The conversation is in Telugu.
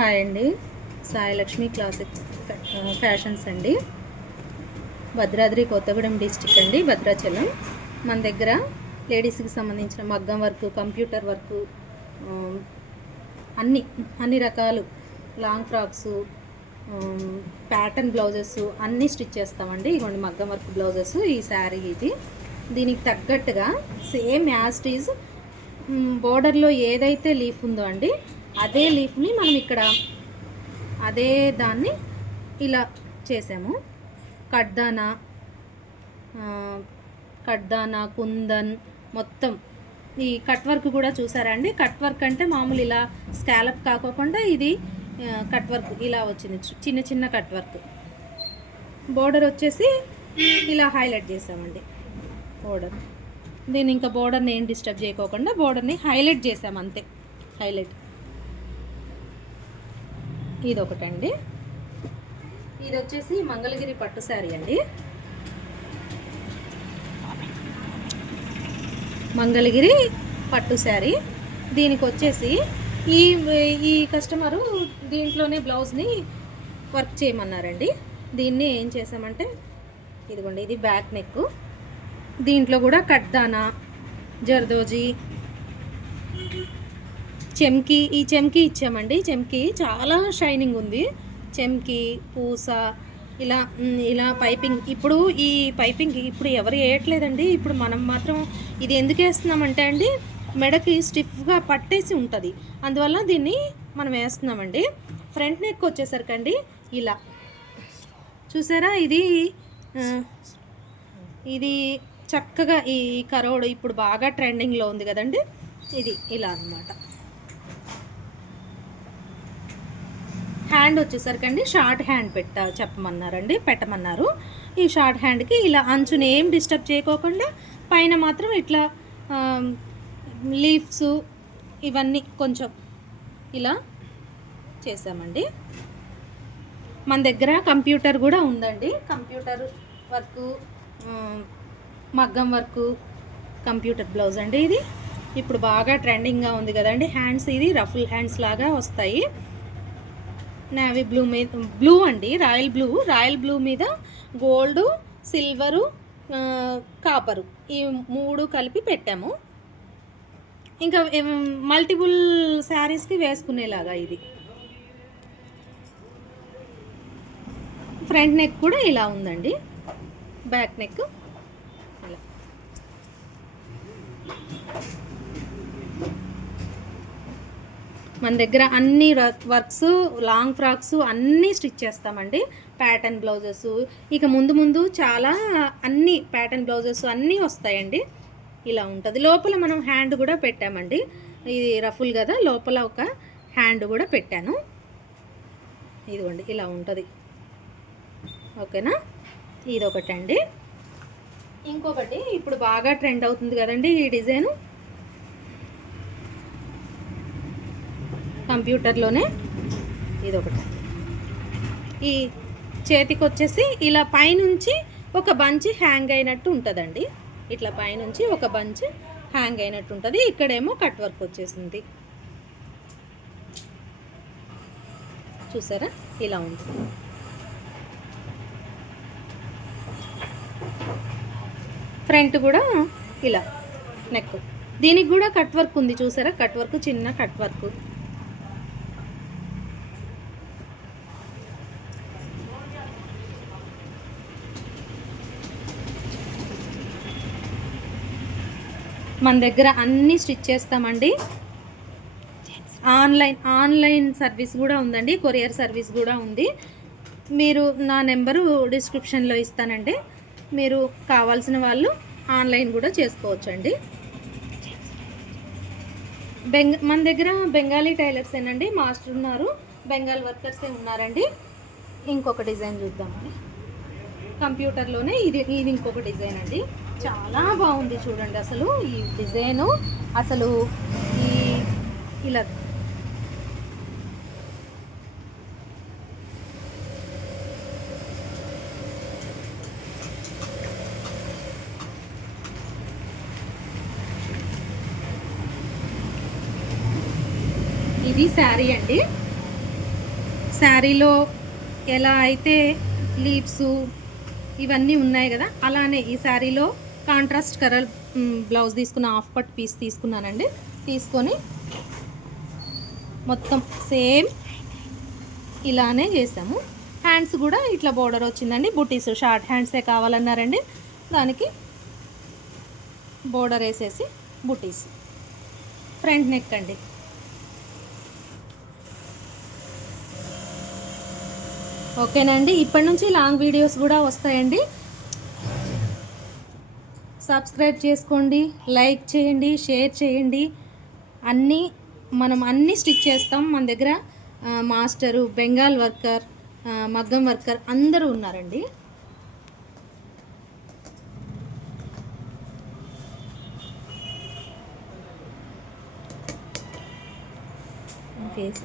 హాయ్ అండి. సాయి లక్ష్మి క్లాసిక్ ఫ్యాషన్స్ అండి. భద్రాద్రి కొత్తగూడెం డిస్టిక్ అండి, భద్రాచలం. మన దగ్గర లేడీస్కి సంబంధించిన మగ్గం వర్క్, కంప్యూటర్ వర్క్, అన్ని రకాలు లాంగ్ ఫ్రాక్స్, ప్యాటర్న్ బ్లౌజెస్ అన్నీ స్టిచ్ చేస్తామండి. ఇవ్వండి మగ్గం వర్క్ బ్లౌజెస్. ఈ శారీ ఇది దీనికి తగ్గట్టుగా సేమ్ యాజ్ ఈజ్ బోర్డర్లో ఏదైతే లీఫ్ ఉందో అండి, అదే లీఫ్ని మనం ఇక్కడ అదే దాన్ని ఇలా చేసాము. కడ్దానా, కుందన్ మొత్తం ఈ కట్ వర్క్ కూడా చూసారా అండి. కట్ వర్క్ అంటే మామూలు ఇలా స్కాలప్ కాకోకుండా ఇది కట్ వర్క్ ఇలా వచ్చింది, చిన్న చిన్న కట్ వర్క్. బోర్డర్ వచ్చేసి ఇలా హైలైట్ చేసామండి. దీన్ని ఇంకా బోర్డర్ని ఏం డిస్టర్బ్ చేయకోకుండా బోర్డర్ని హైలైట్ చేసాము అంతే. హైలైట్ ఇది ఒకటండి. ఇది వచ్చేసి మంగళగిరి పట్టు శారీ అండి. మంగళగిరి పట్టు శారీ. దీనికి వచ్చేసి ఈ కస్టమరు దీంట్లోనే బ్లౌజ్ని వర్క్ చేయమన్నారండి. దీన్ని ఏం చేసామంటే ఇదిగోండి, ఇది బ్యాక్ నెక్. దీంట్లో కూడా కడ్దానా, జర్దోజీ, చెమ్కి, ఈ చెమ్కి ఇచ్చామండి. చెమ్కి చాలా షైనింగ్ ఉంది. చెమ్కి, పూస, ఇలా పైపింగ్. ఇప్పుడు ఈ పైపింగ్ ఇప్పుడు ఎవరు వేయట్లేదండి. ఇప్పుడు మనం మాత్రం ఇది ఎందుకు వేస్తున్నామంటే అండి, మెడకి స్టిఫ్గా పట్టేసి ఉంటుంది, అందువల్ల దీన్ని మనం వేస్తున్నామండి. ఫ్రంట్ నెక్ వచ్చేసరికండి ఇలా చూసారా, ఇది చక్కగా ఈ కరోడ్ ఇప్పుడు బాగా ట్రెండింగ్లో ఉంది కదండి. ఇది ఇలా అన్నమాట. హ్యాండ్ వచ్చేసరికండి షార్ట్ హ్యాండ్ పెట్టమన్నారు. ఈ షార్ట్ హ్యాండ్కి ఇలా అంచుని ఏం డిస్టర్బ్ చేయకోకుండా పైన మాత్రం ఇట్లా లీవ్స్ ఇవన్నీ కొంచెం ఇలా చేసామండి. మన దగ్గర కంప్యూటర్ కూడా ఉందండి. కంప్యూటర్ వర్క్, మగ్గం వర్క్, కంప్యూటర్ బ్లౌజ్ అండి. ఇది ఇప్పుడు బాగా ట్రెండింగ్గా ఉంది కదండి. హ్యాండ్స్ ఇది రఫుల్ హ్యాండ్స్ లాగా వస్తాయి. నేవీ బ్లూ మీద బ్లూ అండి, రాయల్ బ్లూ మీద గోల్డ్, సిల్వరు, కాపరు ఈ 3 కలిపి పెట్టాము. ఇంకా మల్టిపుల్ శారీస్కి వేసుకునేలాగా ఇది. ఫ్రంట్ నెక్ కూడా ఇలా ఉందండి, బ్యాక్ నెక్ ఇలా. మన దగ్గర అన్ని వర్క్స్, లాంగ్ ఫ్రాక్స్ అన్నీ స్టిచ్ చేస్తామండి. ప్యాటర్న్ బ్లౌజెస్ ఇక ముందు చాలా అన్ని ప్యాటర్న్ బ్లౌజెస్ అన్నీ వస్తాయండి. ఇలా ఉంటుంది. లోపల మనం హ్యాండ్ కూడా పెట్టామండి. ఇది రఫుల్ కదా, లోపల ఒక హ్యాండ్ కూడా పెట్టాను. ఇదిగోండి ఇలా ఉంటుంది. ఓకేనా, ఇదొకటండి. ఇంకొకటి ఇప్పుడు బాగా ట్రెండ్ అవుతుంది కదండి ఈ డిజైను. కంప్యూటర్లోనే ఇదొకటి. ఈ చేతికి వచ్చేసి ఇలా పైనుంచి ఒక బంచ్ హ్యాంగ్ అయినట్టు ఉంటుందండి. ఇట్లా పైనుంచి ఒక బంచ్ హ్యాంగ్ అయినట్టు ఉంటుంది. ఇక్కడేమో కట్ వర్క్ వచ్చేసింది, చూసారా ఇలా ఉంటుంది. ఫ్రంట్ కూడా ఇలా నెక్, దీనికి కూడా కట్ వర్క్ ఉంది చూసారా. కట్ వర్క్, చిన్న కట్ వర్క్. మన దగ్గర అన్నీ స్టిచ్ చేస్తామండి. ఆన్లైన్ సర్వీస్ కూడా ఉందండి, కొరియర్ సర్వీస్ కూడా ఉంది. మీరు నా నెంబరు డిస్క్రిప్షన్లో ఇస్తానండి. మీరు కావాల్సిన వాళ్ళు ఆన్లైన్ కూడా చేసుకోవచ్చండి. మన దగ్గర బెంగాలీ టైలర్స్ ఏనండి, మాస్టర్ ఉన్నారు, బెంగాల్ వర్కర్సే ఉన్నారండి. ఇంకొక డిజైన్ చూద్దామండి. కంప్యూటర్లోనే ఇది ఇంకొక డిజైన్ అండి. చాలా బాగుంది చూడండి. అసలు ఈ డిజైను అసలు ఇలా ఇది శారీ అండి. శారీలో ఎలా అయితే లీవ్స్ ఇవన్నీ ఉన్నాయి కదా, అలానే ఈ శారీలో కాంట్రాస్ట్ కలర్ బ్లౌజ్ తీసుకున్న, హాఫ్ పట్ పీస్ తీసుకున్నానండి. తీసుకొని మొత్తం సేమ్ ఇలానే చేసాము. హ్యాండ్స్ కూడా ఇట్లా బోర్డర్ వచ్చిందండి. బుటీస్ షార్ట్ హ్యాండ్సే కావాలన్నారండి, దానికి బోర్డర్ వేసేసి బుటీస్. ఫ్రంట్ నెక్ అండి. ఓకేనండి. ఇప్పటి నుంచి లాంగ్ వీడియోస్ కూడా వస్తాయండి. సబ్స్క్రైబ్ చేసుకోండి, లైక్ చేయండి, షేర్ చేయండి. మనం అన్నీ స్టిచ్ చేస్తాం. మన దగ్గర మాస్టరు, బెంగాల్ వర్కర్, మగ్గం వర్కర్ అందరూ ఉన్నారండి. ఫేస్